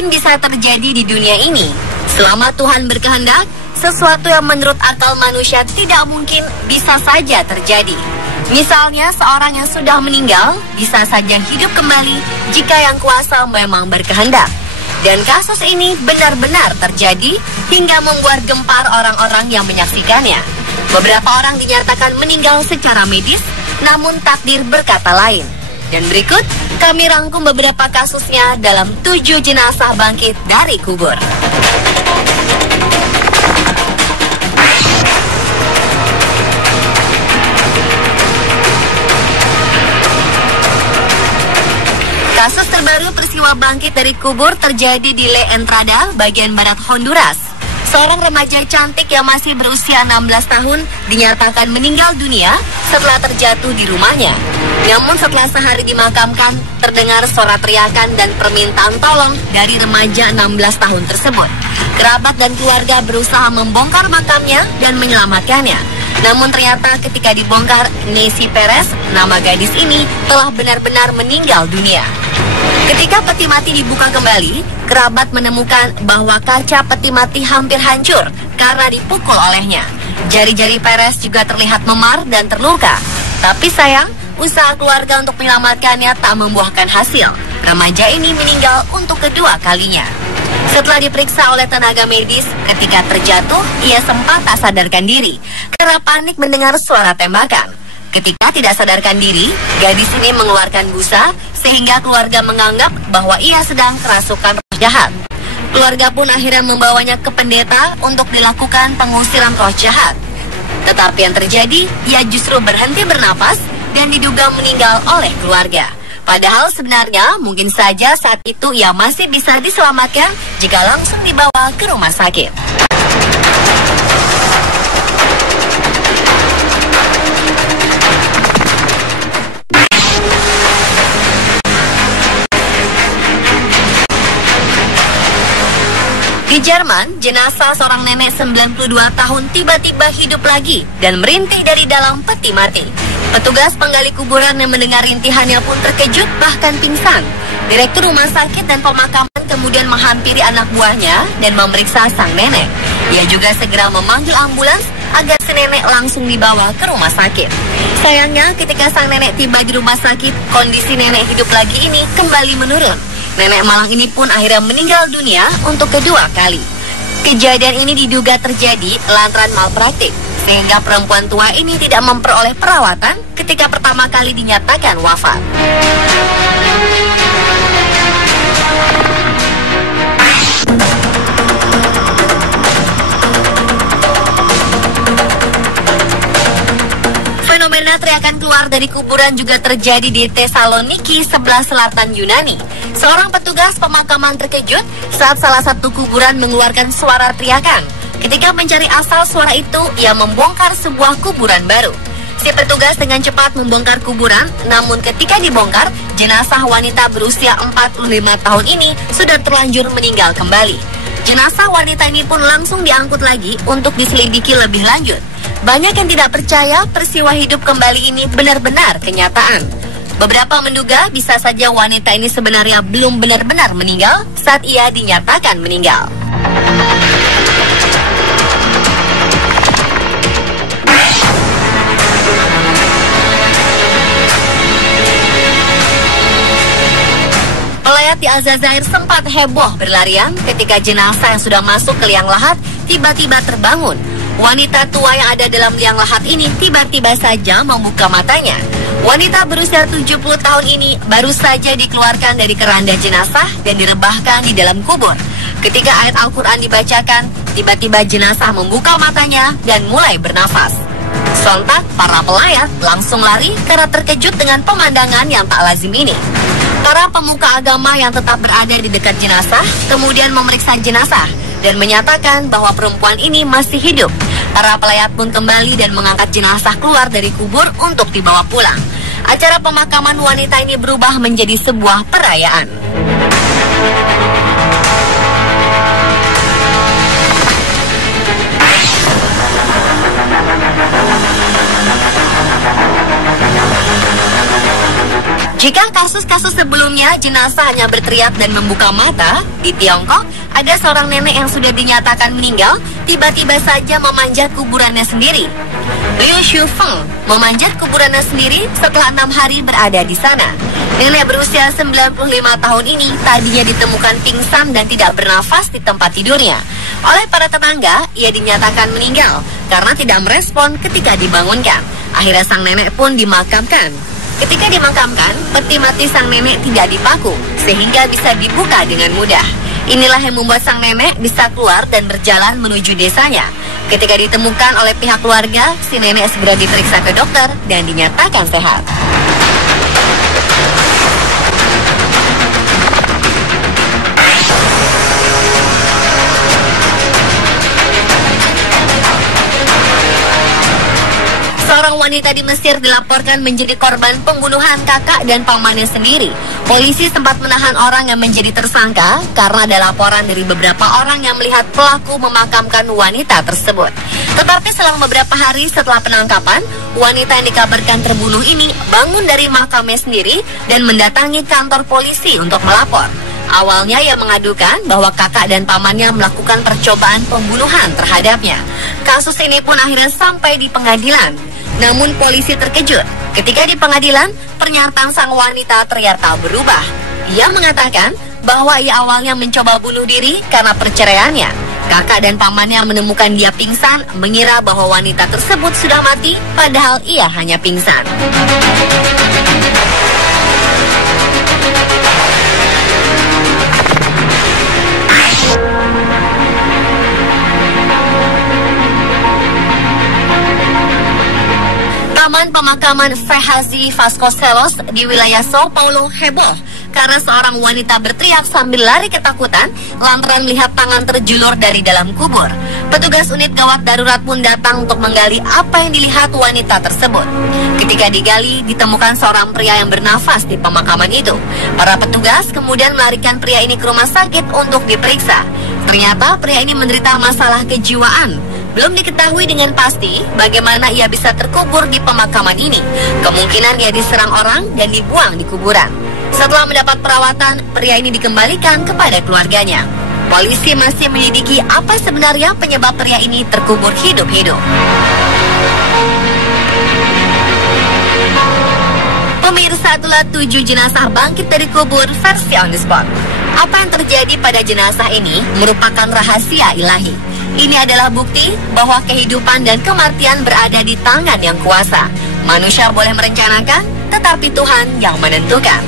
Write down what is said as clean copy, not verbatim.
mungkin bisa terjadi di dunia ini. Selama Tuhan berkehendak, sesuatu yang menurut akal manusia tidak mungkin bisa saja terjadi. Misalnya seorang yang sudah meninggal bisa saja hidup kembali jika yang kuasa memang berkehendak. Dan kasus ini benar-benar terjadi hingga membuat gempar orang-orang yang menyaksikannya. Beberapa orang dinyatakan meninggal secara medis, namun takdir berkata lain. Dan berikut kami rangkum beberapa kasusnya dalam 7 jenazah bangkit dari kubur. Kasus terbaru peristiwa bangkit dari kubur terjadi di La Entrada, bagian barat Honduras. Seorang remaja cantik yang masih berusia 16 tahun dinyatakan meninggal dunia setelah terjatuh di rumahnya. Namun setelah sehari dimakamkan, terdengar suara teriakan dan permintaan tolong dari remaja 16 tahun tersebut. Kerabat dan keluarga berusaha membongkar makamnya dan menyelamatkannya. Namun ternyata ketika dibongkar, Nancy Perez, nama gadis ini, telah benar-benar meninggal dunia. Ketika peti mati dibuka kembali, kerabat menemukan bahwa kaca peti mati hampir hancur karena dipukul olehnya. Jari-jari Perez juga terlihat memar dan terluka. Tapi sayang, usaha keluarga untuk menyelamatkannya tak membuahkan hasil. Remaja ini meninggal untuk kedua kalinya. Setelah diperiksa oleh tenaga medis, ketika terjatuh, ia sempat tak sadarkan diri karena panik mendengar suara tembakan. Ketika tidak sadarkan diri, gadis ini mengeluarkan busa sehingga keluarga menganggap bahwa ia sedang kerasukan roh jahat. Keluarga pun akhirnya membawanya ke pendeta untuk dilakukan pengusiran roh jahat. Tetapi yang terjadi, ia justru berhenti bernapas dan diduga meninggal oleh keluarga. Padahal sebenarnya mungkin saja saat itu ia masih bisa diselamatkan jika langsung dibawa ke rumah sakit. Di Jerman, jenazah seorang nenek 92 tahun tiba-tiba hidup lagi dan merintih dari dalam peti mati. Petugas penggali kuburan yang mendengar rintihannya pun terkejut bahkan pingsan. Direktur rumah sakit dan pemakaman kemudian menghampiri anak buahnya dan memeriksa sang nenek. Ia juga segera memanggil ambulans agar si nenek langsung dibawa ke rumah sakit. Sayangnya ketika sang nenek tiba di rumah sakit, kondisi nenek hidup lagi ini kembali menurun. Nenek malang ini pun akhirnya meninggal dunia untuk kedua kali. Kejadian ini diduga terjadi lantaran malpraktik, sehingga perempuan tua ini tidak memperoleh perawatan ketika pertama kali dinyatakan wafat. Fenomena teriakan keluar dari kuburan juga terjadi di Thessaloniki, sebelah selatan Yunani. Seorang petugas pemakaman terkejut saat salah satu kuburan mengeluarkan suara teriakan. Ketika mencari asal suara itu, ia membongkar sebuah kuburan baru. Si petugas dengan cepat membongkar kuburan, namun ketika dibongkar, jenazah wanita berusia 45 tahun ini sudah terlanjur meninggal kembali. Jenazah wanita ini pun langsung diangkut lagi untuk diselidiki lebih lanjut. Banyak yang tidak percaya peristiwa hidup kembali ini benar-benar kenyataan. Beberapa menduga bisa saja wanita ini sebenarnya belum benar-benar meninggal saat ia dinyatakan meninggal. Pelayat di Aljazair sempat heboh berlarian ketika jenazah yang sudah masuk ke liang lahat tiba-tiba terbangun. Wanita tua yang ada dalam liang lahat ini tiba-tiba saja membuka matanya. Wanita berusia 70 tahun ini baru saja dikeluarkan dari keranda jenazah dan direbahkan di dalam kubur. Ketika ayat Al-Quran dibacakan, tiba-tiba jenazah membuka matanya dan mulai bernafas. Sontak, para pelayat langsung lari karena terkejut dengan pemandangan yang tak lazim ini. Para pemuka agama yang tetap berada di dekat jenazah kemudian memeriksa jenazah dan menyatakan bahwa perempuan ini masih hidup. Para pelayat pun kembali dan mengangkat jenazah keluar dari kubur untuk dibawa pulang. Acara pemakaman wanita ini berubah menjadi sebuah perayaan. Jika kasus-kasus sebelumnya jenazah hanya berteriak dan membuka mata, di Tiongkok ada seorang nenek yang sudah dinyatakan meninggal tiba-tiba saja memanjat kuburannya sendiri. Liu Shufeng memanjat kuburannya sendiri setelah 6 hari berada di sana. Nenek berusia 95 tahun ini tadinya ditemukan pingsan dan tidak bernafas di tempat tidurnya. Oleh para tetangga, ia dinyatakan meninggal karena tidak merespon ketika dibangunkan. Akhirnya sang nenek pun dimakamkan. Ketika dimakamkan, peti mati sang nenek tidak dipaku, sehingga bisa dibuka dengan mudah. Inilah yang membuat sang nenek bisa keluar dan berjalan menuju desanya. Ketika ditemukan oleh pihak keluarga, si nenek segera diperiksa ke dokter dan dinyatakan sehat. Seorang wanita di Mesir dilaporkan menjadi korban pembunuhan kakak dan pamannya sendiri. Polisi sempat menahan orang yang menjadi tersangka karena ada laporan dari beberapa orang yang melihat pelaku memakamkan wanita tersebut. Tetapi selang beberapa hari setelah penangkapan, wanita yang dikabarkan terbunuh ini bangun dari makamnya sendiri dan mendatangi kantor polisi untuk melapor. Awalnya ia mengadukan bahwa kakak dan pamannya melakukan percobaan pembunuhan terhadapnya. Kasus ini pun akhirnya sampai di pengadilan. Namun polisi terkejut ketika di pengadilan pernyataan sang wanita ternyata berubah. Ia mengatakan bahwa ia awalnya mencoba bunuh diri karena perceraiannya. Kakak dan pamannya menemukan dia pingsan, mengira bahwa wanita tersebut sudah mati, padahal ia hanya pingsan. Taman pemakaman Fehazi Vasconcelos di wilayah Sao Paulo heboh karena seorang wanita berteriak sambil lari ketakutan lantaran melihat tangan terjulur dari dalam kubur. Petugas unit gawat darurat pun datang untuk menggali apa yang dilihat wanita tersebut. Ketika digali, ditemukan seorang pria yang bernafas di pemakaman itu. Para petugas kemudian melarikan pria ini ke rumah sakit untuk diperiksa. Ternyata pria ini menderita masalah kejiwaan. Belum diketahui dengan pasti bagaimana ia bisa terkubur di pemakaman ini. Kemungkinan ia diserang orang dan dibuang di kuburan. Setelah mendapat perawatan, pria ini dikembalikan kepada keluarganya. Polisi masih menyelidiki apa sebenarnya penyebab pria ini terkubur hidup-hidup. Pemirsa, itulah 7 jenazah bangkit dari kubur versi on the spot. Apa yang terjadi pada jenazah ini merupakan rahasia ilahi. Ini adalah bukti bahwa kehidupan dan kematian berada di tangan yang kuasa. Manusia boleh merencanakan, tetapi Tuhan yang menentukan.